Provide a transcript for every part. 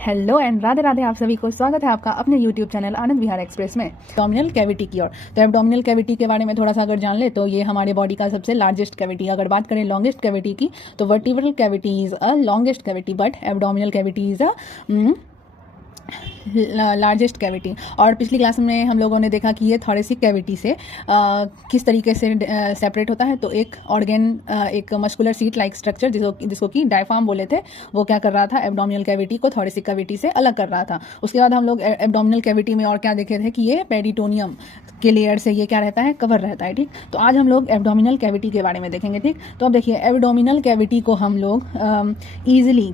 Hello and Radhe Radhe. आप सभी को स्वागत है आपका अपने YouTube channel Anand Vihar express में। एब्डोमिनल कैविटी की ओर। तो एब्डोमिनल कैविटी के बारे में थोड़ा सा अगर जान ले तो ये हमारे बॉडी का सबसे लार्जेस्ट कैविटी। अगर बात करें लॉन्गेस्ट कैविटी की तो vertebral cavity is a longest cavity but abdominal cavity is a largest cavity. और पिछली क्लास में हम लोगों ने देखा कि ये थोरेसिक कैविटी से किस तरीके से सेपरेट होता है। तो एक ऑर्गेन एक मस्कुलर सीट लाइक स्ट्रक्चर जिसको कि डायफ्राम बोले थे, वो क्या कर रहा था, एब्डोमिनल कैविटी को थोरेसिक कैविटी से अलग कर रहा था। उसके बाद हम लोग एब्डोमिनल कैविटी में और क्या देखे थे कि ये पेरिटोनियम के लेयर से ये क्या रहता है, कवर रहता है। ठीक, तो आज हम लोग एब्डोमिनल कैविटी के बारे में देखेंगे। ठीक, तो अब देखिए एब्डोमिनल कैविटी को हम लोग ईजिली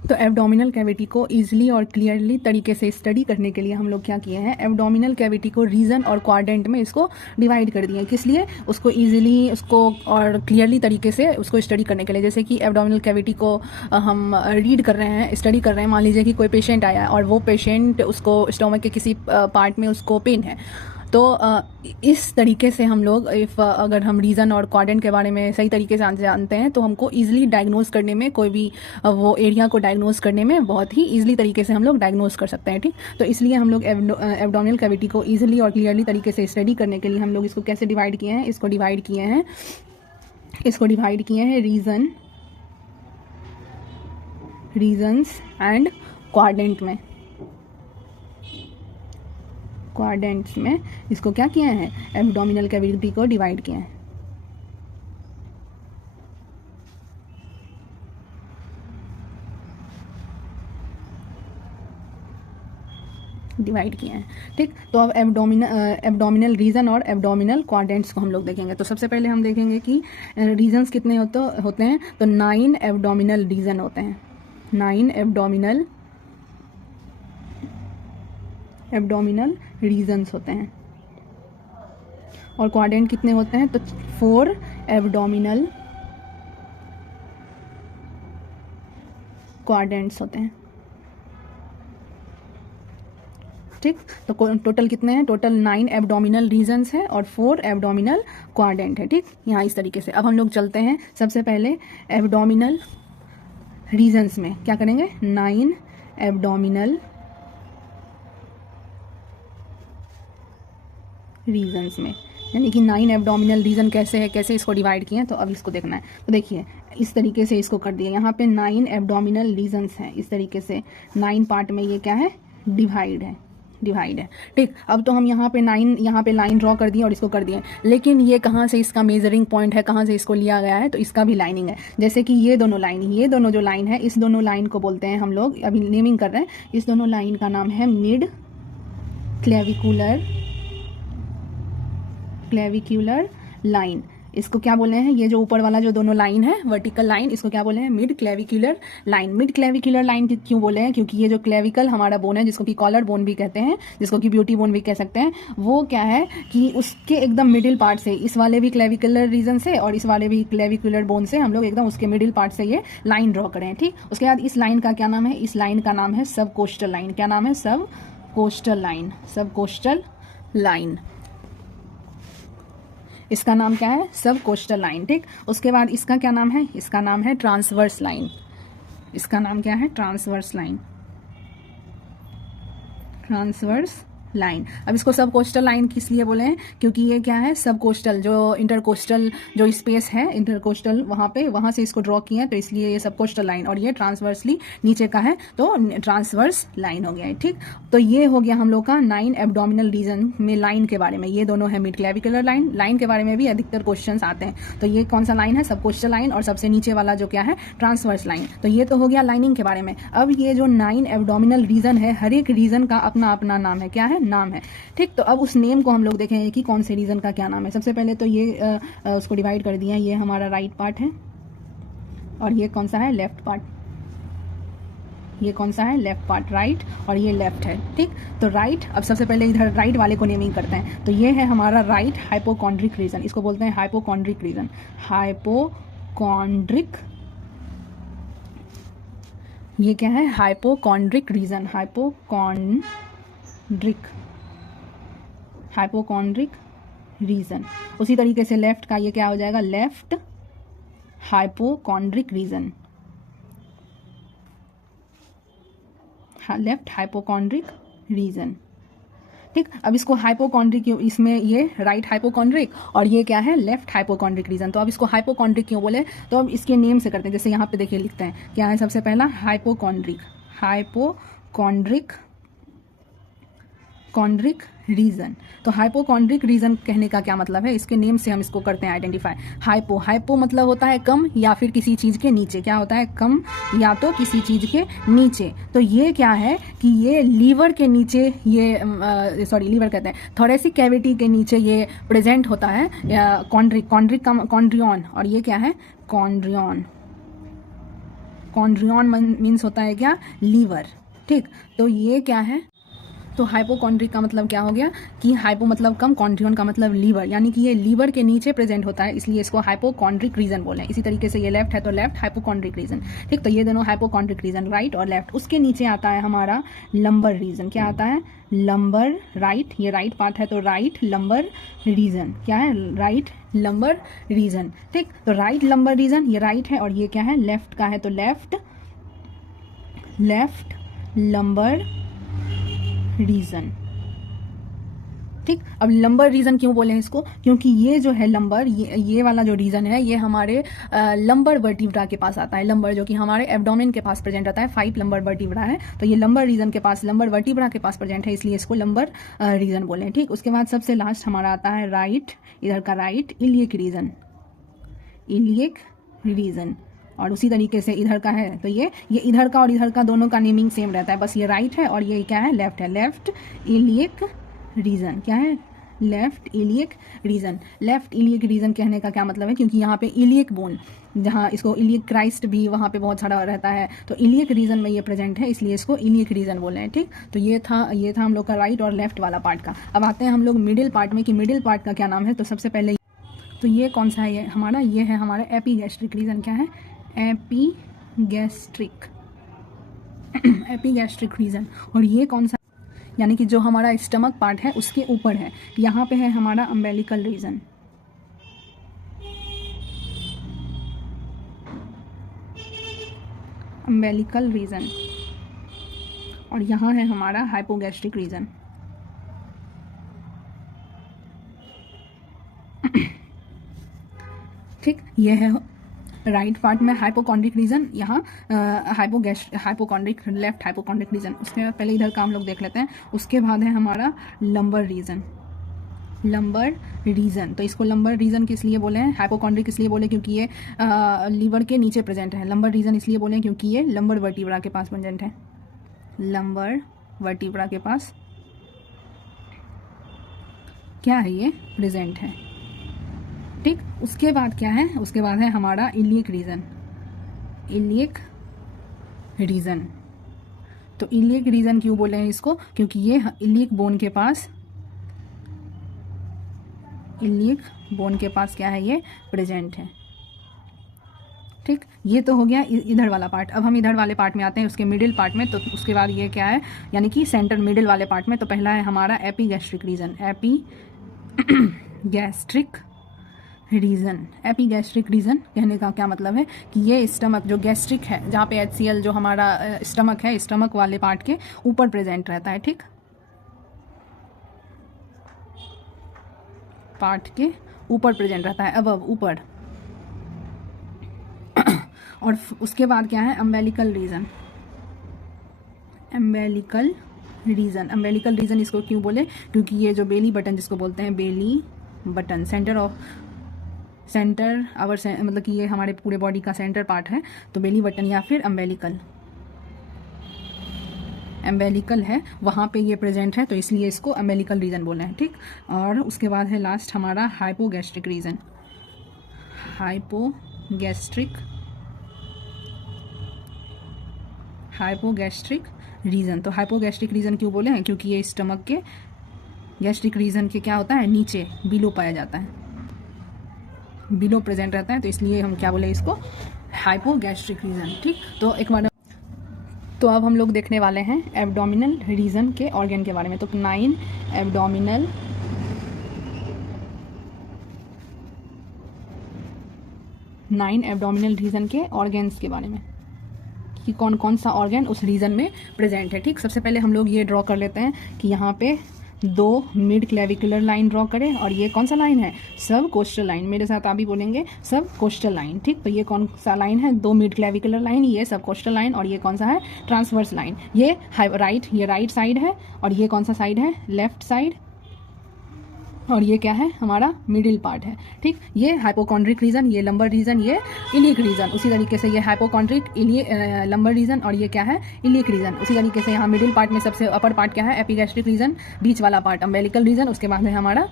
तो एब्डोमिनल कैविटी को ईजिली और क्लियरली तरीके से स्टडी करने के लिए हम लोग क्या किए हैं, एब्डोमिनल कैविटी को रीजन और क्वाड्रेंट में इसको डिवाइड कर दिए। किस लिए? उसको ईजिली उसको और क्लियरली तरीके से उसको स्टडी करने के लिए। जैसे कि एब्डोमिनल कैविटी को हम रीड कर रहे हैं, स्टडी कर रहे हैं। मान लीजिए कि कोई पेशेंट आया और वो पेशेंट उसको स्टोमक के किसी पार्ट में उसको पेन है, तो इस तरीके से हम लोग अगर हम रीज़न और क्वाड्रेंट के बारे में सही तरीके से जानते हैं तो हमको ईजिली डायग्नोज करने में, कोई भी वो एरिया को डायग्नोज करने में बहुत ही ईजिली तरीके से हम लोग डायग्नोज कर सकते हैं। ठीक, तो इसलिए हम लोग एब्डोमिनल कैविटी को ईजिली और क्लियरली तरीके से स्टडी करने के लिए हम लोग इसको कैसे डिवाइड किए हैं, इसको डिवाइड किए हैं रीजन्स एंड क्वाड्रेंट्स में इसको क्या किया है, एब्डोमिनल कैविटी को डिवाइड किया है। ठीक, तो अब एब्डोमिनल रीजन और एब्डोमिनल क्वाड्रेंट्स को हम लोग देखेंगे। तो सबसे पहले हम देखेंगे कि रीजन्स कितने होते हैं। तो 9 एब्डोमिनल रीजन होते हैं, 9 एब्डोमिनल रीजन्स होते हैं। और क्वाड्रेंट कितने होते हैं, तो 4 एब्डोमिनल क्वाड्रेंट्स होते हैं। ठीक, तो टोटल कितने हैं, टोटल 9 एब्डोमिनल रीजन्स हैं और 4 एब्डोमिनल क्वाड्रेंट है। ठीक, यहाँ इस तरीके से। अब हम लोग चलते हैं, सबसे पहले एब्डोमिनल रीजन्स में क्या करेंगे, 9 एब्डोमिनल रीजन्स में, यानी कि 9 एब्डोमिनल रीजन कैसे है, कैसे इसको डिवाइड किए हैं, तो अब इसको देखना है। तो देखिए इस तरीके से इसको कर दिया। यहाँ पे 9 एब्डोमिनल रीजन्स हैं, इस तरीके से 9 पार्ट में ये क्या है, डिवाइड है। ठीक, अब तो हम यहाँ पे लाइन ड्रॉ कर दिए और इसको कर दिए, लेकिन ये कहाँ से इसका मेजरिंग पॉइंट है, कहाँ से इसको लिया गया है, तो इसका भी लाइनिंग है। जैसे कि ये दोनों जो लाइन है, इस दोनों लाइन को बोलते हैं हम लोग, अभी नेमिंग कर रहे हैं, इस दोनों लाइन का नाम है मिड क्लेविकुलर लाइन। इसको क्या बोले हैं, ये जो ऊपर वाला जो दोनों लाइन है, वर्टिकल लाइन, इसको क्या बोले हैं, mid clavicular line. Mid clavicular line क्यों बोले हैं, क्योंकि ये जो क्लेविकल हमारा बोन है, जिसको कि कॉलर बोन भी कहते हैं, जिसको कि ब्यूटी बोन भी कह सकते हैं, वो क्या है कि उसके एकदम मिडिल पार्ट से, इस वाले भी क्लेविकुलर रीजन से और इस वाले भी क्लेविकुलर बोन से हम लोग एकदम उसके मिडिल पार्ट से ये लाइन ड्रॉ करें। ठीक, उसके बाद इस लाइन का क्या नाम है, इस लाइन का नाम है सब कोस्टल लाइन। क्या नाम है, सब कोस्टल लाइन। इसका नाम क्या है, सब कोस्टल लाइन। ठीक, उसके बाद इसका क्या नाम है, इसका नाम है ट्रांसवर्स लाइन। इसका नाम क्या है, ट्रांसवर्स लाइन। अब इसको सब कोस्टल लाइन किस लिए बोले हैं, क्योंकि ये क्या है, सब कोस्टल जो इंटरकोस्टल जो स्पेस है, इंटरकोस्टल वहां से इसको ड्रॉ किया है, तो इसलिए ये सब कोस्टल लाइन। और ये ट्रांसवर्सली नीचे का है, तो ट्रांसवर्स लाइन हो गया है। ठीक, तो ये हो गया हम लोग का 9 एब्डोमिनल रीजन में लाइन के बारे में। ये दोनों है मिड क्लेविकुलर लाइन के बारे में भी अधिकतर क्वेश्चंस आते हैं। तो ये कौन सा लाइन है, सब कोस्टल लाइन, और सबसे नीचे वाला जो क्या है, ट्रांसवर्स लाइन। तो ये तो हो गया लाइनिंग के बारे में। अब ये जो 9 एब्डोमिनल रीजन है, हर एक रीजन का अपना अपना नाम है, क्या है, नाम है। ठीक, तो अब उस नेम को हम लोग देखेंगे कि कौन से रीजन का क्या नाम है। सबसे पहले तो ये उसको डिवाइड कर दिया, ये हमारा राइट पार्ट है और ये कौन सा है, लेफ्ट पार्ट। ये कौन सा है, लेफ्ट पार्ट, राइट, और ये लेफ्ट है। ठीक, तो राइट, अब सबसे पहले इधर राइट वाले को नेमिंग करते हैं। तो ये है हमारा राइट हाइपोकॉन्ड्रिक रीजन, इसको बोलते हैं हाइपोकॉन्ड्रिक रीजन। ये क्या है, हाइपोकॉन्ड्रिक रीजन, हाइपोकॉन्ड्रिक रीजन। उसी तरीके से लेफ्ट का ये क्या हो जाएगा, left hypochondriac region. Left hypochondriac region. ठीक, अब इसको हाइपोकॉन्ड्रिक क्यों, इसमें ये राइट हाइपोकॉन्ड्रिक और ये क्या है, लेफ्ट हाइपोकॉन्ड्रिक रीजन। तो अब इसको हाइपोकॉन्ड्रिक क्यों बोले, तो अब इसके नेम से करते हैं। जैसे यहाँ पे देखिए लिखते हैं क्या है, सबसे पहला हाइपोकॉन्ड्रिक, हाइपोकॉन्ड्रिक कॉन्ड्रिक रीजन। तो हाइपोकॉन्ड्रिक रीजन कहने का क्या मतलब है, इसके नेम से हम इसको करते हैं आइडेंटिफाई। हाइपो मतलब होता है कम या फिर किसी चीज़ के नीचे, क्या होता है, कम या तो किसी चीज़ के नीचे। तो ये क्या है कि ये लीवर के नीचे, ये सॉरी लीवर कहते हैं, थोरेसिक कैविटी के नीचे ये प्रेजेंट होता है। कॉन्ड्रिक का कॉन्ड्रियन, और ये क्या है, कॉन्ड्रियन। कॉन्ड्रियन मीन्स होता है क्या, लीवर। ठीक, तो ये क्या है, तो हाइपोकॉन्ड्रिक का मतलब क्या हो गया कि हाइपो मतलब कम, कॉन्ड्रियन का मतलब लीवर, यानी कि ये लीवर के नीचे प्रेजेंट होता है, इसलिए इसको हाइपोकॉन्ड्रिक रीजन बोले। इसी तरीके से ये लेफ्ट है तो लेफ्ट हाइपोकॉन्ड्रिक रीजन। ठीक, तो ये दोनों हाइपोकॉन्ड्रिक रीजन, राइट और लेफ्ट। उसके नीचे आता है हमारा लंबर रीजन। क्या आता है, लंबर, राइट, ये राइट पार्ट है तो राइट लंबर रीजन। क्या है, राइट लंबर रीजन। ठीक, तो राइट लंबर रीजन ये राइट है, और ये क्या है, लेफ्ट का है तो लेफ्ट लंबर रीजन। ठीक, अब लंबर रीजन क्यों बोले हैं इसको, क्योंकि ये जो है लंबर, ये वाला जो रीजन है ये हमारे लंबर वर्टिब्रा के पास आता है। लंबर जो कि हमारे एब्डोमेन के पास प्रेजेंट रहता है, 5 लंबर वर्टिब्रा है, तो ये लंबर रीजन के पास, लंबर वर्टिब्रा के पास प्रेजेंट है, इसलिए इसको लंबर रीजन बोले हैं। ठीक, उसके बाद सबसे लास्ट हमारा आता है राइट, इधर का right iliac region, iliac region. और उसी तरीके से इधर का है तो ये इधर का और इधर का दोनों का नेमिंग सेम रहता है, बस ये राइट है और ये क्या है, लेफ्ट है, लेफ्ट इलियक रीजन। क्या है, left iliac region. Left iliac region कहने का क्या मतलब है, क्योंकि यहाँ पे इलियक बोन, जहाँ इसको इलियक क्राइस्ट भी वहाँ पे बहुत सारा रहता है, तो इलियक रीजन में ये प्रेजेंट है, इसलिए इसको इलियक रीजन बोले हैं। ठीक, तो ये था हम लोग का राइट और लेफ्ट वाला पार्ट का। अब आते हैं हम लोग मिडिल पार्ट में कि मिडिल पार्ट का क्या नाम है। तो सबसे पहले तो ये कौन सा है, ये हमारा, ये है हमारा एपीगैस्ट्रिक रीजन। क्या है, एपीगैस्ट्रिक एपीगैस्ट्रिक रीजन। और ये कौन सा, यानी कि जो हमारा स्टमक पार्ट है उसके ऊपर है, यहाँ पे है हमारा अम्बेलिकल रीजन। अम्बेलिकल रीजन, और यहाँ है हमारा हाइपोगैस्ट्रिक रीजन। ठीक, ये है राइट पार्ट में हाइपोकॉन्ड्रिक रीजन, यहाँ हाइपोकॉन्ड्रिक, लेफ्ट हाइपोकॉन्ड्रिक रीजन। उसके बाद पहले इधर का हम लोग देख लेते हैं। उसके बाद है हमारा लंबर रीजन, लंबर रीजन। तो इसको लंबर रीजन किस लिए बोले हैं, हाइपोकॉन्ड्रिक इसलिए बोले क्योंकि ये लीवर के नीचे प्रेजेंट है। लंबर रीजन इसलिए बोले क्योंकि ये लंबर वर्टिब्रा के पास प्रेजेंट है, लंबर वर्टिब्रा के पास क्या है, ये प्रेजेंट है। ठीक, उसके बाद क्या है, उसके बाद है हमारा इलियक रीजन, इलियक रीजन। तो इलियक रीजन क्यों बोले हैं इसको, क्योंकि ये इलियक बोन के पास, इलियक बोन के पास क्या है, ये प्रेजेंट है। ठीक, ये तो हो गया इधर वाला पार्ट। अब हम इधर वाले पार्ट में आते हैं, उसके मिडिल पार्ट में। तो उसके बाद ये क्या है, यानी कि सेंटर मिडिल वाले पार्ट में। तो पहला है हमारा epigastric region, epigastric region. Epigastric region कहने का क्या मतलब है कि ये स्टमक जो गैस्ट्रिक है, जहाँ पे HCl जो हमारा स्टमक है, स्टमक वाले पार्ट के ऊपर प्रेजेंट रहता है। ठीक, पार्ट के ऊपर प्रेजेंट रहता है, अब ऊपर। और उसके बाद क्या है, umbilical region, umbilical region. Umbilical region इसको क्यों बोले, क्योंकि ये जो बेली बटन जिसको बोलते हैं, बेली बटन, सेंटर आवर मतलब कि ये हमारे पूरे बॉडी का सेंटर पार्ट है, तो बेली बटन या फिर अम्बेलिकल है, वहाँ पे ये प्रेजेंट है, तो इसलिए इसको अम्बेलिकल रीजन बोले हैं। ठीक, और उसके बाद है लास्ट हमारा हाइपोगैस्ट्रिक रीजन, हाइपोगैस्ट्रिक रीजन। तो हाइपोगैस्ट्रिक रीजन क्यों बोले हैं, क्योंकि ये स्टमक के गैस्ट्रिक रीजन के क्या होता है, नीचे बिलो पाया जाता है, बिलो प्रेजेंट रहता है, तो इसलिए हम क्या बोले इसको, हाइपोगैस्ट्रिक रीजन। ठीक, तो एक बार, तो अब हम लोग देखने वाले हैं एब्डोमिनल रीजन के ऑर्गन के बारे में। तो 9 एब्डोमिनल रीजन के ऑर्गन्स के बारे में। कि कौन कौन सा ऑर्गन उस रीजन में प्रेजेंट है। ठीक, सबसे पहले हम लोग ये ड्रॉ कर लेते हैं कि यहाँ पे 2 मिड क्लेविकुलर लाइन ड्रॉ करें, और ये कौन सा लाइन है, सब कोस्टल लाइन। मेरे साथ आप भी बोलेंगे सब कोस्टल लाइन। ठीक, तो ये कौन सा लाइन है, 2 मिड क्लेविकुलर लाइन, ये सब कोस्टल लाइन, और ये कौन सा है, ट्रांसवर्स लाइन। ये राइट साइड है, और ये कौन सा साइड है, लेफ्ट साइड, और ये क्या है, हमारा मिडिल पार्ट है। ठीक, ये हाइपोकॉन्ड्रिक रीजन, ये लंबर रीजन, ये इलियक रीजन। उसी तरीके से ये हाइपोकॉन्ड्रिक, लंबर रीजन, और ये क्या है, इलियक रीजन। उसी तरीके से यहाँ मिडिल पार्ट में सबसे अपर पार्ट क्या है, एपिगैस्ट्रिक रीजन, बीच वाला पार्ट अम्बेलिकल रीजन, उसके बाद है हमारा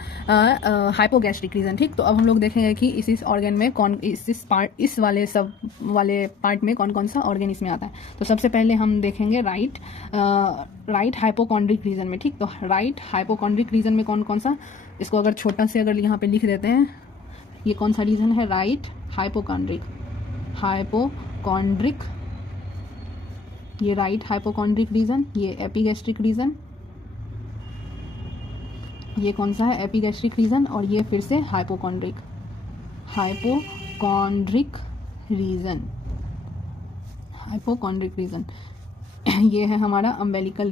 हाइपोगैस्ट्रिक रीजन। ठीक, तो अब हम लोग देखेंगे कि इस ऑर्गन में कौन, इस वाले सब वाले पार्ट में कौन कौन सा ऑर्गन इसमें आता है। तो सबसे पहले हम देखेंगे राइट हाइपोकॉन्ड्रिक रीजन में। ठीक, तो राइट हाइपोकॉन्ड्रिक रीजन में कौन कौन सा, इसको अगर छोटा से अगर यहाँ पे लिख देते हैं, ये कौन सा रीजन है, राइट हाइपोकॉन्ड्रिक, ये राइट हाइपोकॉन्ड्रिक रीजन, ये एपिगैस्ट्रिक रीजन, ये कौन सा है, एपिगैस्ट्रिक रीजन, और ये फिर से हाइपोकॉन्ड्रिक रीजन, ये है हमारा अम्बेलिकल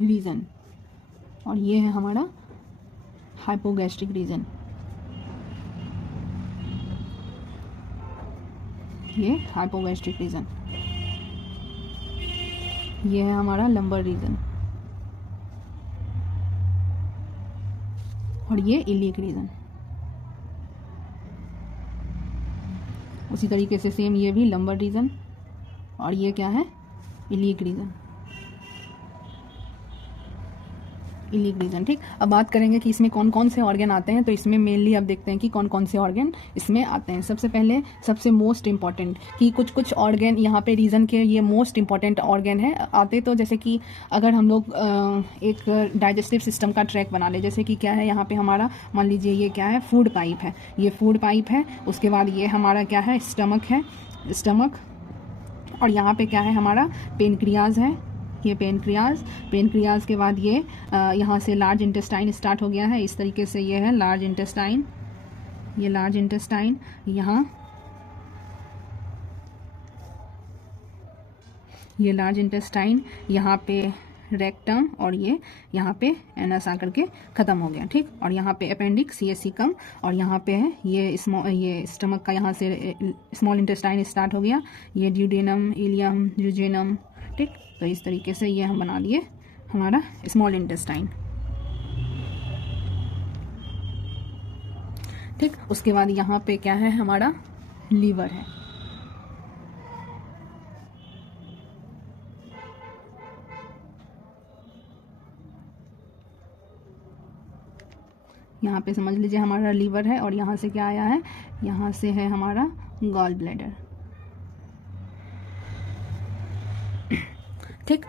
रीजन, और ये है हमारा हाइपोगैस्ट्रिक रीजन, ये हाइपोगैस्ट्रिक रीजन, ये है हमारा लंबर रीजन, और ये इलियक रीजन। उसी तरीके से सेम ये भी लंबर रीजन, और ये क्या है, इलियक रीजन। ठीक, अब बात करेंगे कि इसमें कौन कौन से ऑर्गन आते हैं। तो इसमें मेनली अब देखते हैं कि कौन कौन से ऑर्गन इसमें आते हैं। सबसे पहले सबसे मोस्ट इंपॉर्टेंट कि कुछ ऑर्गन यहाँ पे रीजन के ये मोस्ट इंपॉर्टेंट ऑर्गन है आते। तो जैसे कि अगर हम लोग एक डाइजेस्टिव सिस्टम का ट्रैक बना ले, जैसे कि क्या है यहाँ पे हमारा, मान लीजिए ये क्या है, फूड पाइप है, ये फूड पाइप है। उसके बाद ये हमारा क्या है, स्टमक, और यहाँ पे क्या है हमारा, पेनक्रियाज है, ये पेनक्रियाज के बाद ये यहाँ से लार्ज इंटेस्टाइन स्टार्ट हो गया है। इस तरीके से ये है लार्ज इंटेस्टाइन, ये लार्ज इंटेस्टाइन, यहाँ ये लार्ज इंटेस्टाइन, यहाँ पे रेक्टम, और ये यहाँ पे एनस आकर के ख़त्म हो गया। ठीक, और यहाँ पे अपेंडिक्स, ये सीकम, और यहाँ पे है ये स्टमक का, यहाँ से स्मॉल इंटेस्टाइन स्टार्ट हो गया, ये ड्यूडेनम, इलियम, जुजेनम। ठीक, तो इस तरीके से ये हम बना लिए हमारा स्मॉल इंटेस्टाइन। ठीक, उसके बाद यहाँ पे क्या है हमारा, लीवर है। यहाँ पे समझ लीजिए हमारा लीवर है, और यहाँ से क्या आया है, यहाँ से है हमारा गॉल ब्लैडर। ठीक,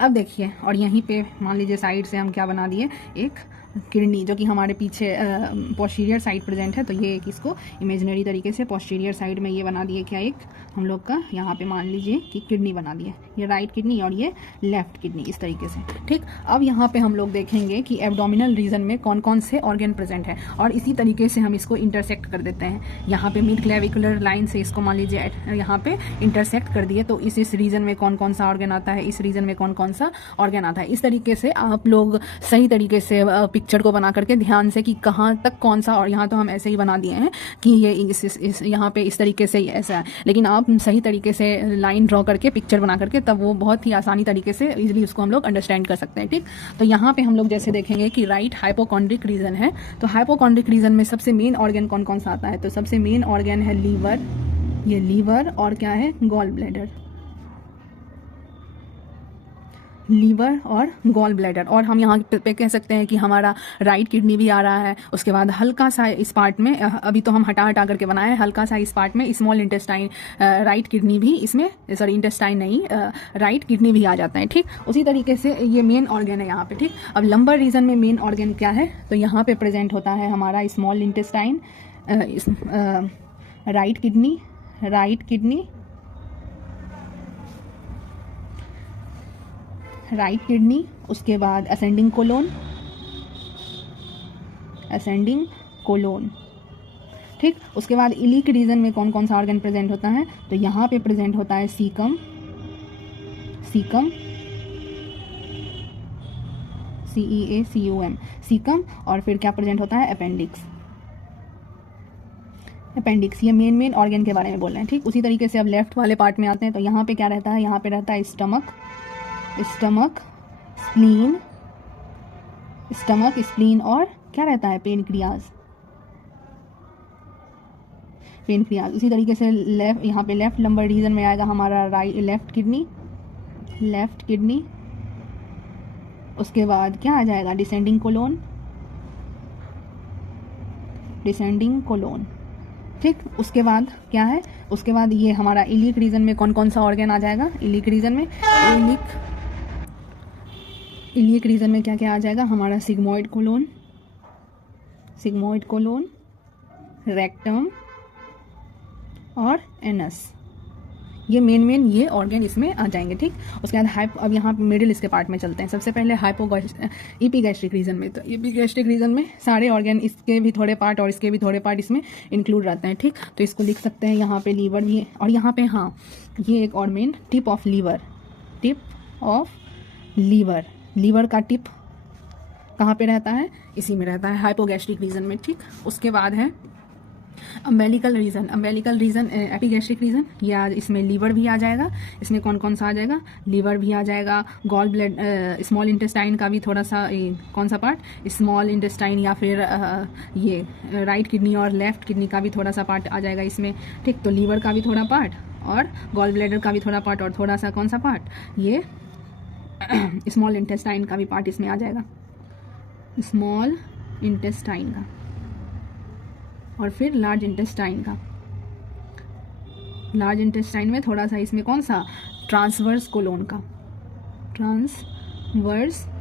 अब देखिए, और यहीं पे मान लीजिए साइड से हम क्या बना दिए, एक किडनी, जो कि हमारे पीछे पोस्टीरियर साइड प्रेजेंट है। तो ये एक इसको इमेजिनरी तरीके से पोस्टीरियर साइड में ये बना दिए, क्या एक हम लोग का यहाँ पे मान लीजिए कि किडनी बना दिए, ये राइट किडनी और ये लेफ्ट किडनी, इस तरीके से। ठीक, अब यहाँ पे हम लोग देखेंगे कि एब्डोमिनल रीजन में कौन कौन से ऑर्गन प्रेजेंट है, और इसी तरीके से हम इसको इंटरसेक्ट कर देते हैं। यहाँ पे मिड क्लेविकुलर लाइन से इसको मान लीजिए यहाँ पे इंटरसेक्ट कर दिए, तो इस रीजन में कौन कौन सा ऑर्गन आता है, इस रीजन में कौन कौन सा ऑर्गन आता है। इस तरीके से आप लोग सही तरीके से पिक्चर को बना करके ध्यान से कि कहाँ तक कौन सा, और यहाँ तो हम ऐसे ही बना दिए हैं कि ये इस यहाँ पे इस तरीके से ऐसा है, लेकिन आप सही तरीके से लाइन ड्रॉ करके पिक्चर बना करके तब वो बहुत ही आसानी तरीके से इजीली उसको हम लोग अंडरस्टैंड कर सकते हैं। ठीक, तो यहाँ पे हम लोग जैसे देखेंगे कि राइट हाइपोकॉन्ड्रिक रीजन है, तो हाइपोकॉन्ड्रिक रीजन में सबसे मेन ऑर्गन कौन कौन सा आता है, तो सबसे मेन ऑर्गन है लीवर, ये लीवर, और क्या है, गॉल ब्लैडर, लीवर और गॉल ब्लैडर। और हम यहाँ पे कह सकते हैं कि हमारा राइट किडनी भी आ रहा है। उसके बाद हल्का सा इस पार्ट में, अभी तो हम हटा करके बनाए हैं, हल्का सा इस पार्ट में स्मॉल इंटेस्टाइन, राइट किडनी भी इसमें, सॉरी इंटेस्टाइन नहीं, राइट किडनी भी आ जाता है। ठीक, उसी तरीके से ये मेन ऑर्गन है यहाँ पे। ठीक, अब लंबर रीजन में मेन ऑर्गन क्या है, तो यहाँ पे प्रेजेंट होता है हमारा small intestine, right kidney, right kidney, उसके बाद असेंडिंग कोलोन, ठीक। उसके बाद इलिक रीजन में कौन कौन सा ऑर्गन प्रेजेंट होता है, तो यहाँ पे प्रेजेंट होता है सीकम, CEACUM, सीकम। और फिर क्या प्रेजेंट होता है, अपेंडिक्स। ये मेन ऑर्गन के बारे में बोल रहे हैं, ठीक। उसी तरीके से अब लेफ्ट वाले पार्ट में आते हैं, तो यहाँ पे क्या रहता है, यहाँ पे रहता है स्टमक, स्प्लीन और क्या रहता है, पेनक्रियाज। इसी तरीके से यहाँ पे लेफ्ट लंबर रीजन में आएगा हमारा लेफ्ट किडनी। उसके बाद क्या आ जाएगा, डिसेंडिंग कोलोन, ठीक। उसके बाद क्या है, उसके बाद ये हमारा इलिक रीजन में कौन कौन सा ऑर्गन आ जाएगा, इलिक रीजन में क्या क्या आ जाएगा, हमारा सिग्मोइड कोलोन, रेक्टम और एनस। ये मेन ये ऑर्गन इसमें आ जाएंगे, ठीक। उसके बाद अब यहाँ मिडिल इसके पार्ट में चलते हैं। सबसे पहले एपिगैस्ट्रिक रीजन में, तो एपिगैस्ट्रिक रीजन में सारे ऑर्गन, इसके भी थोड़े पार्ट और इसके भी थोड़े पार्ट इसमें इंक्लूड रहते हैं, ठीक। तो इसको लिख सकते हैं, यहाँ पे लीवर भी है और यहाँ पे हाँ ये एक और मेन टिप ऑफ लीवर का टिप कहाँ पे रहता है, इसी में रहता है, हाइपोगैस्ट्रिक रीजन में, ठीक। उसके बाद है अम्बेलिकल रीजन, एपिगैस्ट्रिक रीजन, या इसमें लीवर भी आ जाएगा। इसमें कौन कौन सा आ जाएगा, लीवर भी आ जाएगा, स्मॉल इंटेस्टाइन का भी थोड़ा सा कौन सा पार्ट, स्मॉल इंटेस्टाइन, या फिर ये राइट किडनी और लेफ्ट किडनी का भी थोड़ा सा पार्ट आ जाएगा इसमें, ठीक। तो लीवर का भी थोड़ा पार्ट और गॉल ब्लैडर का भी थोड़ा पार्ट और थोड़ा सा कौन सा पार्ट, ये स्मॉल इंटेस्टाइन का भी पार्ट इसमें आ जाएगा, स्मॉल इंटेस्टाइन का, और फिर लार्ज इंटेस्टाइन में थोड़ा सा इसमें कौन सा, ट्रांसवर्स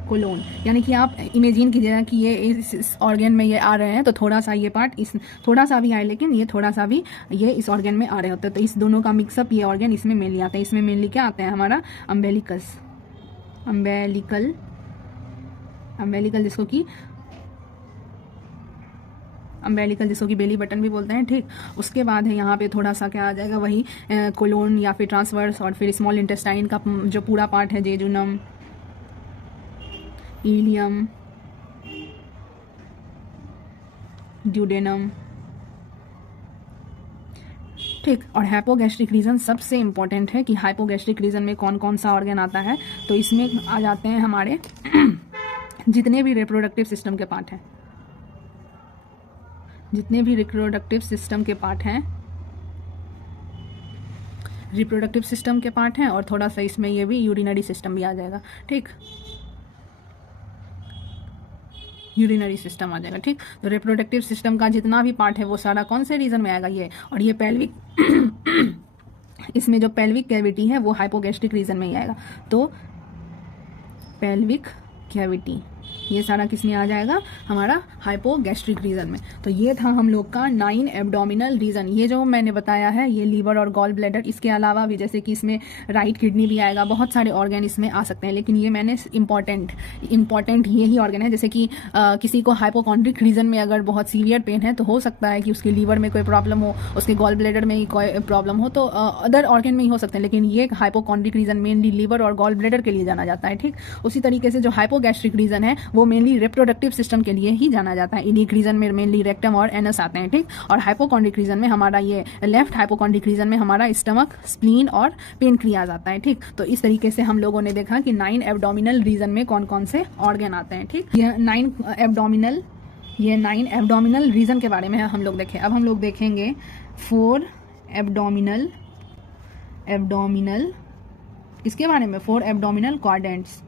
कोलोन, यानी कि आप इमेजिन कीजिएगा कि ये इस ऑर्गन में ये आ रहे हैं, तो थोड़ा सा ये पार्ट इस थोड़ा सा भी आए, लेकिन ये थोड़ा सा भी ये इस ऑर्गन में आ रहे होते हैं, तो इस दोनों का मिक्सअप ये ऑर्गन इसमें मेनली आता है। इसमें मेनली क्या आता है, हमारा अम्बेलिकल जिसको कि बेली बटन भी बोलते हैं, ठीक। उसके बाद है यहाँ पे थोड़ा सा क्या आ जाएगा, वही कोलोन या फिर ट्रांसवर्स, और फिर स्मॉल इंटेस्टाइन का जो पूरा पार्ट है, जेजुनम, इलियम, ड्यूडेनम, ठीक। और हाइपोगैस्ट्रिक रीजन सबसे इंपॉर्टेंट है कि हाइपोगैस्ट्रिक रीजन में कौन कौन सा ऑर्गन आता है, तो इसमें आ जाते हैं हमारे जितने भी रिप्रोडक्टिव सिस्टम के पार्ट हैं, रिप्रोडक्टिव सिस्टम के पार्ट हैं, और थोड़ा सा इसमें ये भी यूरिनरी सिस्टम भी आ जाएगा, ठीक। यूरिनरी सिस्टम आ जाएगा, ठीक। तो रिप्रोडक्टिव सिस्टम का जितना भी पार्ट है वो सारा कौन से रीजन में आएगा, ये। और ये पेल्विक इसमें जो पेल्विक कैविटी है वो हाइपोगैस्ट्रिक रीजन में ही आएगा, तो पेल्विक कैविटी ये सारा किस में आ जाएगा, हमारा हाइपोगैस्ट्रिक रीजन में। तो ये था हम लोग का 9 एब्डोमिनल रीजन। ये जो मैंने बताया है ये लीवर और गॉल ब्लैडर, इसके अलावा भी जैसे कि इसमें राइट किडनी भी आएगा, बहुत सारे ऑर्गन इसमें आ सकते हैं, लेकिन ये मैंने इंपॉर्टेंट ये ही ऑर्गन है। जैसे कि किसी को हाइपोकॉन्ड्रिक रीजन में अगर बहुत सीवियर पेन है तो हो सकता है कि उसके लीवर में कोई प्रॉब्लम हो, उसके गॉल ब्लैडर में कोई प्रॉब्लम हो, तो अदर ऑर्गन में ही हो सकते हैं, लेकिन ये हाइपोकॉन्ड्रिक रीजन मेनली लीवर और गॉल ब्लैडर के लिए जाना जाता है, ठीक। उसी तरीके से जो हाइपोगैस्ट्रिक रीजन है वो मेनली रिप्रोडक्टिव सिस्टम के लिए ही जाना जाता है। इलिक रीजन में मेनली रेक्टम और एनस आते हैं, ठीक। और हाइपोकॉन्ड्रिक रीजन में हमारा ये लेफ्ट हाइपोकॉन्ड्रिक रीजन में हमारा स्टमक, स्प्लीन और पेनक्रियाज आता है, ठीक। तो इस तरीके से हम लोगों ने देखा कि 9 एब्डोमिनल रीजन में कौन कौन से ऑर्गन आते हैं, ठीक। ये 9 एब्डोमिनल रीजन के बारे में हम लोग देखें। अब हम लोग देखेंगे 4 एब्डोमिनल इसके बारे में, 4 एब्डोमिनल क्वाड्रेंट्स,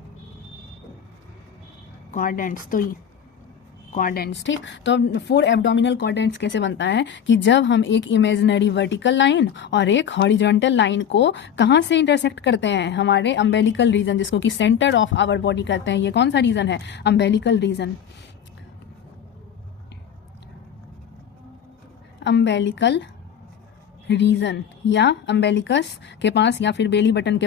तो क्वाड्रेंट्स, ठीक। तो 4 एब्डोमिनल क्वाड्रेंट्स कैसे बनता है कि जब हम एक इमेजिनरी वर्टिकल लाइन और एक हॉरिजॉन्टल लाइन को कहाँ से इंटरसेक्ट करते हैं, हमारे अम्बेलिकल रीजन, जिसको कि सेंटर ऑफ आवर बॉडी कहते हैं। ये कौन सा रीजन है, अम्बेलिकल रीजन, या अम्बेलिकस के पास या फिर बेली बटन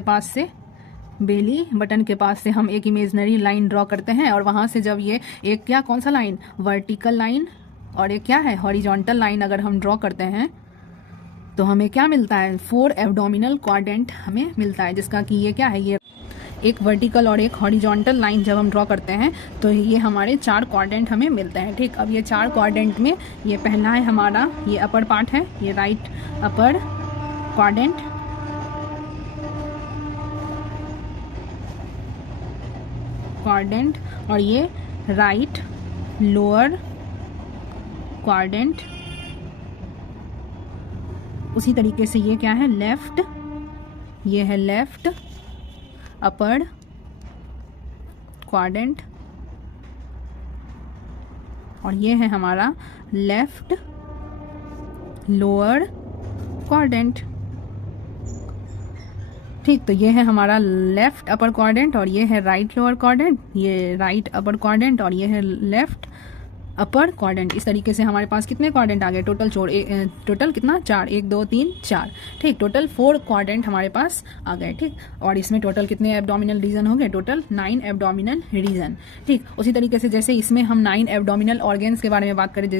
के पास से हम एक इमेजिनरी लाइन ड्रॉ करते हैं, और वहां से जब ये एक कौन सा लाइन, वर्टिकल लाइन और एक क्या है हॉरिजॉन्टल लाइन अगर हम ड्रॉ करते हैं तो हमें क्या मिलता है 4 एब्डोमिनल क्वाड्रेंट हमें मिलता है, जिसका कि ये क्या है, ये एक वर्टिकल और एक हॉरिजॉन्टल लाइन जब हम ड्रॉ करते हैं तो ये हमारे 4 क्वाड्रेंट हमें मिलते हैं। ठीक, अब ये 4 क्वाड्रेंट में ये पहला है हमारा, ये अपर पार्ट है, ये राइट अपर क्वाड्रेंट, और ये राइट लोअर क्वाड्रेंट। उसी तरीके से ये क्या है लेफ्ट, ये है लेफ्ट अपर क्वाड्रेंट, और ये है हमारा लेफ्ट लोअर क्वाड्रेंट। ठीक, तो ये है हमारा लेफ्ट अपर क्वाड्रेंट और ये है राइट लोअर क्वाड्रेंट, ये राइट अपर क्वाड्रेंट और ये है लेफ्ट अपर क्वाड्रेंट। इस तरीके से हमारे पास कितने क्वाड्रेंट आ गए टोटल, टोटल कितना 4, 1 2 3 4। ठीक, टोटल 4 क्वाड्रेंट हमारे पास आ गए। ठीक, और इसमें टोटल कितने एब्डोमिनल रीजन हो गए, टोटल 9 एब्डोमिनल रीजन। ठीक, उसी तरीके से जैसे इसमें हम 9 एब्डोमिनल ऑर्गेन्स के बारे में बात करें,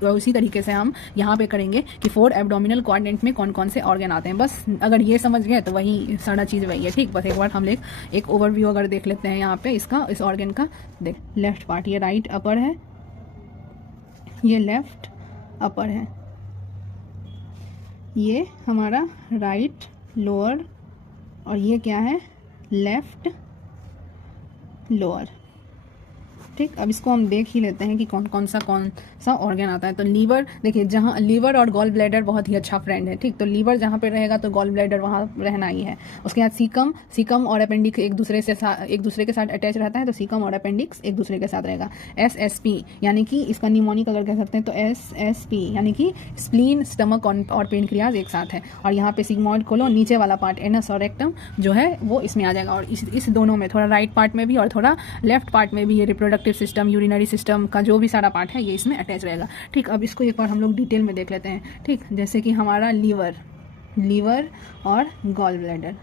तो उसी तरीके से हम यहाँ पे करेंगे कि 4 एब्डोमिनल क्वाड्रेंट में कौन कौन से ऑर्गेन आते हैं। बस अगर ये समझ गए तो वही सारा चीज़ वही है। ठीक, बस एक बार हम एक ओवरव्यू अगर देख लेते हैं यहाँ पे इसका, इस ऑर्गेन का। देख, लेफ्ट पार्ट ये राइट अपर है, ये लेफ्ट अपर है, ये हमारा राइट लोअर, और ये क्या है लेफ्ट लोअर। ठीक, अब इसको हम देख ही लेते हैं कि कौन सा ऑर्गन आता है। तो लीवर, देखिए जहाँ लीवर और गॉल ब्लैडर बहुत ही अच्छा फ्रेंड है। ठीक, तो लीवर जहाँ पे रहेगा तो गॉल ब्लैडर वहाँ रहना ही है। उसके बाद सीकम और अपेंडिक्स एक दूसरे के साथ अटैच रहता है, तो सीकम और अपेंडिक्स एक दूसरे के साथ रहेगा। SSP यानी कि इसका निमोनिक अगर कह सकते हैं तो SSP यानी कि स्प्लीन, स्टमक और पेनक्रियाज एक साथ है। और यहाँ पे सिग्मॉइड कोलोन, नीचे वाला पार्ट एनस और रेक्टम जो है वो इसमें आ जाएगा। और इस दोनों में थोड़ा राइट पार्ट में भी और थोड़ा लेफ्ट पार्ट में भी ये रिप्रोडक्टिव सिस्टम, यूरिनरी सिस्टम का जो भी सारा पार्ट है ये इसमें अटैच रहेगा। ठीक, अब इसको एक बार हम लोग डिटेल में देख लेते हैं। ठीक, जैसे कि हमारा लीवर और गॉल ब्लैडर।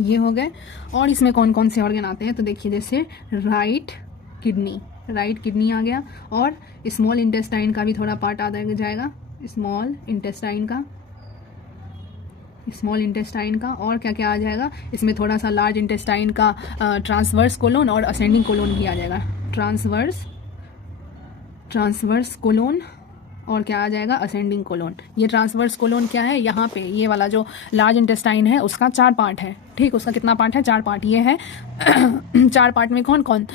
ये हो गए। और इसमें कौन कौन से ऑर्गन आते हैं तो देखिए, जैसे राइट किडनी आ गया, और स्मॉल इंटेस्टाइन का भी थोड़ा पार्ट आ जाएगा, स्मॉल इंटेस्टाइन का। और क्या क्या आ जाएगा इसमें, थोड़ा सा लार्ज इंटेस्टाइन का ट्रांसवर्स कोलोन और असेंडिंग कोलोन भी आ जाएगा। ट्रांसवर्स कोलोन और क्या आ जाएगा असेंडिंग कोलोन। ये ट्रांसवर्स कोलोन क्या है, यहाँ पे ये वाला जो लार्ज इंटेस्टाइन है उसका 4 पार्ट है। ठीक, उसका कितना पार्ट है, 4 पार्ट। ये है 4 पार्ट में कौन कौन,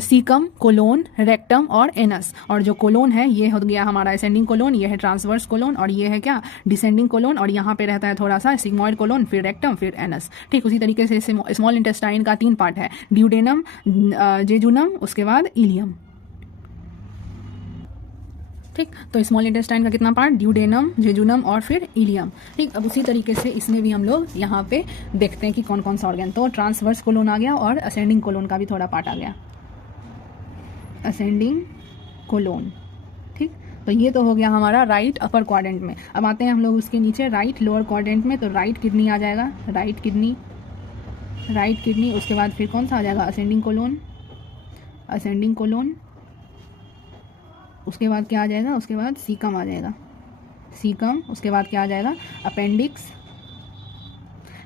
सीकम, कोलोन, रेक्टम और एनस। और जो कोलोन है ये हो गया हमारा असेंडिंग कोलोन, ये है ट्रांसवर्स कोलोन, और ये है क्या डिसेंडिंग कोलोन। और यहाँ पे रहता है थोड़ा सा सिग्मॉइड कोलोन, फिर रेक्टम, फिर एनस। ठीक, उसी तरीके से स्मॉल इंटेस्टाइन का 3 पार्ट है, ड्यूडेनम, जेजुनम, उसके बाद इलियम। ठीक, तो स्मॉल इंटेस्टाइन का कितना पार्ट, ड्यूडेनम, जेजुनम और फिर इलियम। ठीक, अब उसी तरीके से इसमें भी हम लोग यहाँ पे देखते हैं कि कौन कौन सा ऑर्गन। तो ट्रांसवर्स कोलोन आ गया और असेंडिंग कोलोन का भी थोड़ा पार्ट आ गया, असेंडिंग कोलोन। ठीक, तो ये तो हो गया हमारा राइट अपर क्वाड्रेंट में। अब आते हैं हम लोग उसके नीचे राइट लोअर क्वाड्रेंट में। तो राइट किडनी आ जाएगा, राइट किडनी, उसके बाद फिर कौन सा आ जाएगा असेंडिंग कोलोन, उसके बाद क्या आ जाएगा, उसके बाद सीकम आ जाएगा, उसके बाद क्या आ जाएगा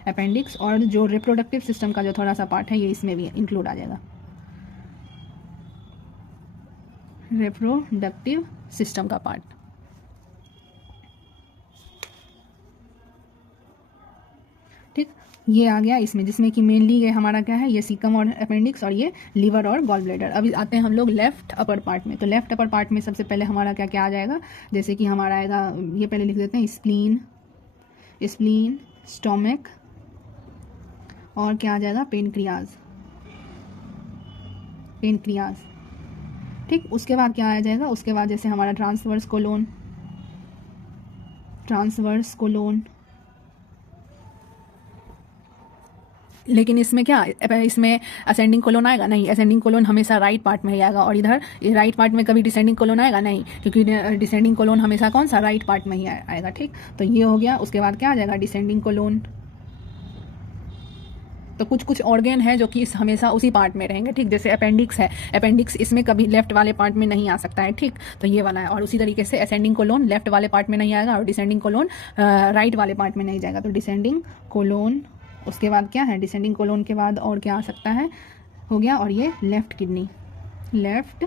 अपेंडिक्स, और जो रिप्रोडक्टिव सिस्टम का जो थोड़ा सा पार्ट है ये इसमें भी इंक्लूड आ जाएगा, रिप्रोडक्टिव सिस्टम का पार्ट। ठीक, ये आ गया इसमें, जिसमें कि मेनली ये हमारा क्या है, ये सीकम और अपेंडिक्स, और ये लीवर और गॉल ब्लैडर। अभी आते हैं हम लोग लेफ्ट अपर पार्ट में। तो लेफ्ट अपर पार्ट में सबसे पहले हमारा क्या क्या आ जाएगा, जैसे कि हमारा आएगा, ये पहले लिख देते हैं, स्प्लीन, स्टोमक, और क्या आ जाएगा पेनक्रियाज। ठीक, उसके बाद क्या आ जाएगा, उसके बाद जैसे हमारा ट्रांसवर्स कोलोन, लेकिन इसमें क्या, इसमें असेंडिंग कोलोन आएगा नहीं, असेंडिंग कोलोन हमेशा राइट पार्ट में ही आएगा। और इधर राइट पार्ट में कभी डिसेंडिंग कोलोन आएगा नहीं, क्योंकि डिसेंडिंग कोलोन हमेशा कौन सा राइट पार्ट में ही आएगा। ठीक, तो ये हो गया। उसके बाद क्या आ जाएगा डिसेंडिंग कोलोन, तो कुछ कुछ ऑर्गेन है जो कि हमेशा उसी पार्ट में रहेंगे, ठीक। जैसे अपेंडिक्स है, अपेंडिक्स इसमें कभी लेफ्ट वाले पार्ट में नहीं आ सकता है, ठीक। तो ये वाला है। और उसी तरीके से असेंडिंग कोलोन लेफ्ट वाले पार्ट में नहीं आएगा और डिसेंडिंग कोलोन राइट वाले पार्ट में नहीं जाएगा। तो डिसेंडिंग कोलोन, उसके बाद क्या है, डिसेंडिंग कोलोन के बाद और क्या आ सकता है, हो गया। और ये लेफ्ट किडनी, लेफ्ट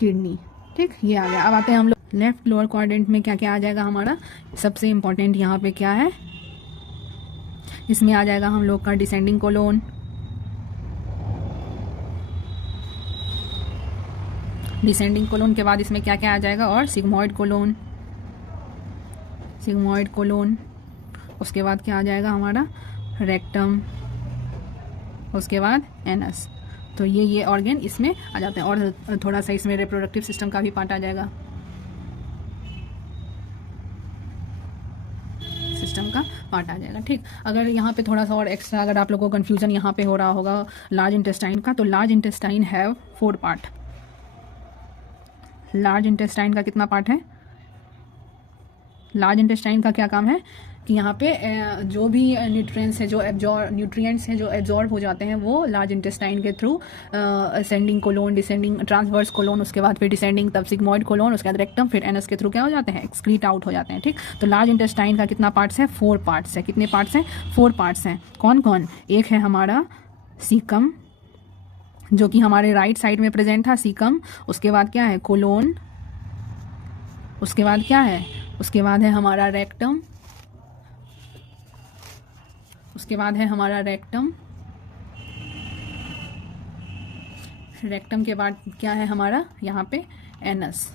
किडनी, ठीक, ये आ गया। अब आते हैं हम लोग लेफ्ट लोअर क्वाड्रेंट में क्या क्या आ जाएगा हमारा। सबसे इंपॉर्टेंट यहाँ पे क्या है, इसमें आ जाएगा हम लोग का डिसेंडिंग कोलोन, डिसेंडिंग कोलोन के बाद इसमें क्या क्या आ जाएगा, और सिग्मॉइड कोलोन, सिग्मॉइड कोलोन। उसके बाद क्या आ जाएगा हमारा, रेक्टम, उसके बाद एनस। तो ये ऑर्गन इसमें आ जाते हैं। और थोड़ा सा इसमें रिप्रोडक्टिव सिस्टम का भी पार्ट आ जाएगा, सिस्टम का पार्ट आ जाएगा, ठीक। अगर यहाँ पे थोड़ा सा और एक्स्ट्रा अगर आप लोगों को कन्फ्यूजन यहाँ पे हो रहा होगा लार्ज इंटेस्टाइन का, तो large intestine have 4 part. Large intestine का कितना पार्ट है, लार्ज इंटेस्टाइन का क्या काम है कि यहाँ पे जो भी न्यूट्रिएंट्स हैं जो एब्जॉर्ब हो जाते हैं वो लार्ज इंटेस्टाइन के through ascending colon, descending transverse colon, उसके बाद फिर डिसेंडिंग, तब सिग्मॉइड कोलोन, उसके बाद रेक्टम, फिर एनस के थ्रू क्या हो जाते हैं, एक्सक्रीट आउट हो जाते हैं, ठीक। तो लार्ज इंटेस्टाइन का कितना पार्ट्स है, 4 पार्ट्स है। कितने पार्ट्स हैं, 4 पार्ट्स हैं। कौन कौन, एक है हमारा सीकम जो कि हमारे राइट साइड में प्रेजेंट था, सीकम। उसके बाद क्या है, कोलोन। उसके बाद क्या है, उसके बाद है हमारा रेक्टम। उसके बाद है हमारा रेक्टम। रेक्टम के बाद क्या है हमारा यहाँ पे, एनस।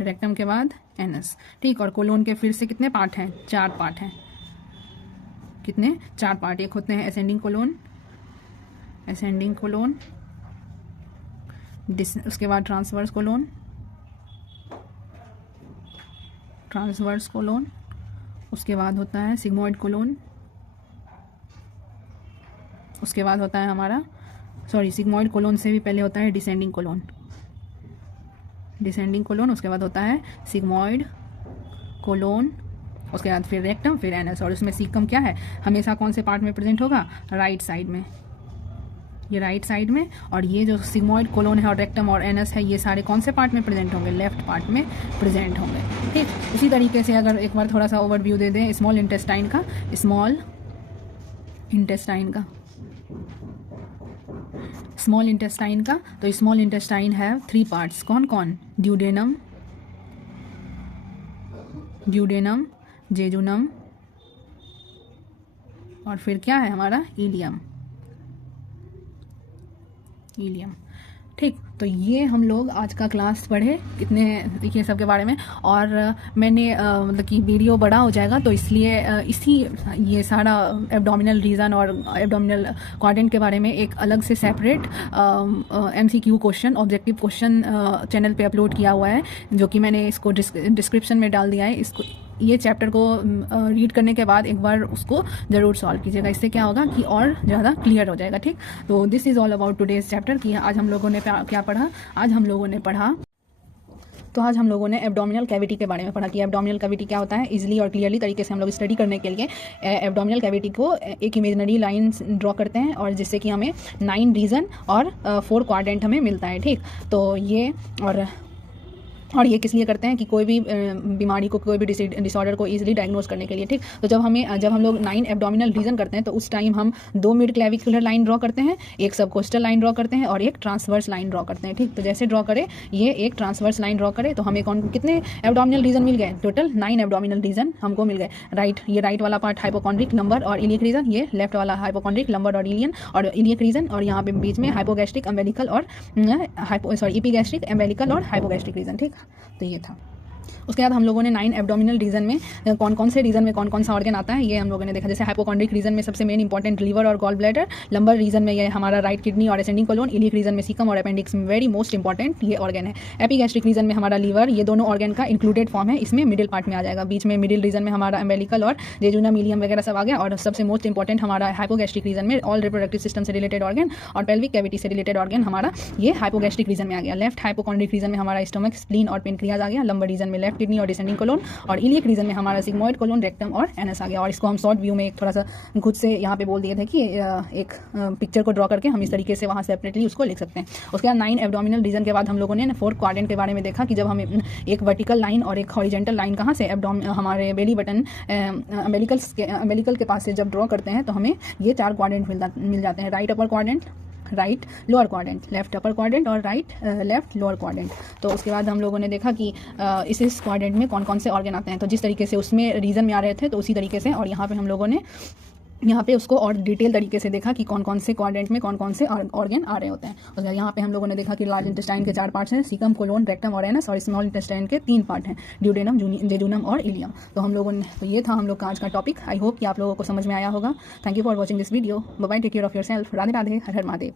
रेक्टम के बाद एनस, ठीक। और कोलोन के फिर से कितने पार्ट हैं, 4 पार्ट हैं। कितने, 4 पार्ट। एक होते हैं असेंडिंग कोलोन, असेंडिंग कोलोन, उसके बाद ट्रांसवर्स कोलोन, ट्रांसवर्स कोलोन, उसके बाद होता है सिग्मॉइड कोलोन, उसके बाद होता है हमारा सिग्मॉइड कोलोन से भी पहले होता है डिसेंडिंग कोलोन, डिसेंडिंग कोलोन, उसके बाद होता है सिग्मॉइड कोलोन, उसके बाद फिर रेक्टम, फिर एनस। और उसमें सीकम क्या है, हमेशा कौन से पार्ट में प्रेजेंट होगा, राइट साइड में, ये राइट साइड में। और ये जो सिग्मॉइड कोलोन है और रेक्टम और एनस है ये सारे कौन से पार्ट में प्रेजेंट होंगे, लेफ्ट पार्ट में प्रेजेंट होंगे, ठीक। उसी तरीके से अगर एक बार थोड़ा सा ओवरव्यू दे दें स्मॉल इंटेस्टाइन का, स्मॉल इंटेस्टाइन का, स्मॉल इंटेस्टाइन का, तो स्मॉल इंटेस्टाइन हैव 3 पार्ट्स। कौन कौन, ड्यूडेनम, ड्यूडेनम, जेजुनम, और फिर क्या है हमारा, इलियम, इलियम, ठीक। तो ये हम लोग आज का क्लास पढ़े कितने ये सब के बारे में। और मैंने मतलब कि वीडियो बड़ा हो जाएगा तो इसलिए ये सारा एब्डोमिनल रीजन और एब्डोमिनल क्वाड्रेंट के बारे में एक अलग से separate MCQ question, objective question channel पे अपलोड किया हुआ है, जो कि मैंने इसको डिस्क्रिप्शन में डाल दिया है। इसको ये चैप्टर को रीड करने के बाद एक बार उसको ज़रूर सॉल्व कीजिएगा, इससे क्या होगा कि और ज़्यादा क्लियर हो जाएगा, ठीक। तो this is all about today's chapter कि आज हम लोगों ने क्या पढ़ा। आज हम लोगों ने एब्डोमिनल कैविटी के बारे में पढ़ा कि एब्डोमिनल कैविटी क्या होता है। इजीली और क्लियरली तरीके से हम लोग स्टडी करने के लिए एब्डोमिनल कैविटी को एक इमेजिनरी लाइन ड्रॉ करते हैं और जिससे कि हमें 9 रीजन और 4 क्वाड्रेंट हमें मिलता है, ठीक। तो ये और ये किस लिए करते हैं कि कोई भी बीमारी को, कोई भी डिसऑर्डर को इजीली डायग्नोज करने के लिए, ठीक। तो जब हम लोग 9 एब्डोमिनल रीजन करते हैं तो उस टाइम हम 2 मिड क्लेविकुलर लाइन ड्रॉ करते हैं, एक सबकोस्टल लाइन ड्रॉ करते हैं और एक ट्रांसवर्स लाइन ड्रॉ करते हैं, ठीक। तो जैसे ड्रॉ करें, ये एक ट्रांसवर्स लाइन ड्रॉ करें तो हमें कितने एब्डोमिनल रीजन मिल गए, टोटल 9 एब्डोमिनल रीजन हमको मिल गए। ये राइट वाला पार्ट हाइपोकॉन्ड्रिक, लंबर और इलियक रीजन, ये लेफ्ट वाला हाइपोकॉन्ड्रिक, लंबर और इलियक रीजन, और यहाँ पे बीच में हाइपोगैस्ट्रिक, अम्बिलिकल और एपिगैस्ट्रिक, एम्बिलिकल और हाइपोगैस्ट्रिक रीजन, ठीक। तो ये था। उसके बाद हम लोगों ने 9 एब्डोमिनल रीजन में कौन कौन से रीजन में कौन कौन सा ऑर्गन आता है ये हम लोगों ने देखा। जैसे हाइपोकॉन्ड्रिक रीजन में सबसे मेन इंपॉर्टेंट लीवर और गॉल ब्लैडर, लंबर रीजन में ये हमारा राइट किडनी और असेंडिंग कोलोन, इलियक रीजन में सीकम और अपेंडिक्स में वेरी मोस्ट इंपॉर्टेंट ये ऑर्गन है। एपिगैस्ट्रिक रीजन में हमारा लीवर, ये दोनों ऑर्गन का इंक्लूडेड फॉर्म है, इसमें मिडिल पार्ट में आ जाएगा। बीच में मिडिल रीजन में हमारा एम्बिलिकल और जेजुनम, इलियम वगैरह सब आ गया। और सबसे मोस्ट इंपॉर्टेंट हमारा हाइपोगैस्ट्रिक रीजन में ऑल रिप्रोडक्टिव सिस्टम से रिलेटेड ऑर्गन और पेल्विक कैविटी से रिलेटेड ऑर्गन हमारा ये हाइपोगैस्ट्रिक रीजन में आ गया। लेफ्ट हाइपोकॉन्ड्रिक रीजन में हमारा स्टमक, स्प्लीन और पेनक्रियाज आ गया। लंबर रीजन में लेफ्ट किडनी और डिसेंडिंग कोलोन, और इलियक रीजन में हमारा सिग्मोइड कोलोन, रेक्टम और एनस आ गया। और इसको हम शॉर्ट व्यू में एक थोड़ा सा खुद से यहाँ पे बोल दिए थे कि एक पिक्चर को ड्रॉ करके हम इस तरीके से वहाँ सेपरेटली उसको लिख सकते हैं। उसके बाद 9 एब्डोमिनल रीजन के बाद हम लोगों ने 4th क्वाड्रेंट के बारे में देखा कि जब हम एक वर्टिकल लाइन और एक हॉरिजेंटल लाइन कहाँ से हमारे बेली बटन अम्बिलिकल के पास से जब ड्रॉ करते हैं तो हमें ये 4 क्वाड्रेंट मिल जाते हैं, right upper quadrant, right lower quadrant, left upper quadrant और राइट लेफ्ट लोअर क्वाड्रेंट। तो उसके बाद हम लोगों ने देखा कि इस क्वाड्रेंट में कौन कौन से ऑर्गन आते हैं, तो जिस तरीके से उसमें रीजन में आ रहे थे तो उसी तरीके से, और यहाँ पे हम लोगों ने यहाँ पे उसको और डिटेल तरीके से देखा कि कौन कौन से क्वाड्रेंट में कौन कौन से ऑर्गन आ रहे होते हैं। उसके बाद यहाँ पे हम लोगों ने देखा कि लार्ज इंटेस्टाइन के 4 पार्ट्स हैं, सीकम, कोलोन, रेक्टम और एनस, और स्मॉल इंटेस्टाइन के 3 पार्ट हैं, ड्यूडेनम, जेजुनम और इलियम। तो हम लोगों ने, तो ये था हम लोग का आज का टॉपिक। आई होप कि आप लोगों को समझ में आया होगा। Thank you for watching this video. Bye bye, take care of yourself. Radhe Radhe, Har Har Mahadev.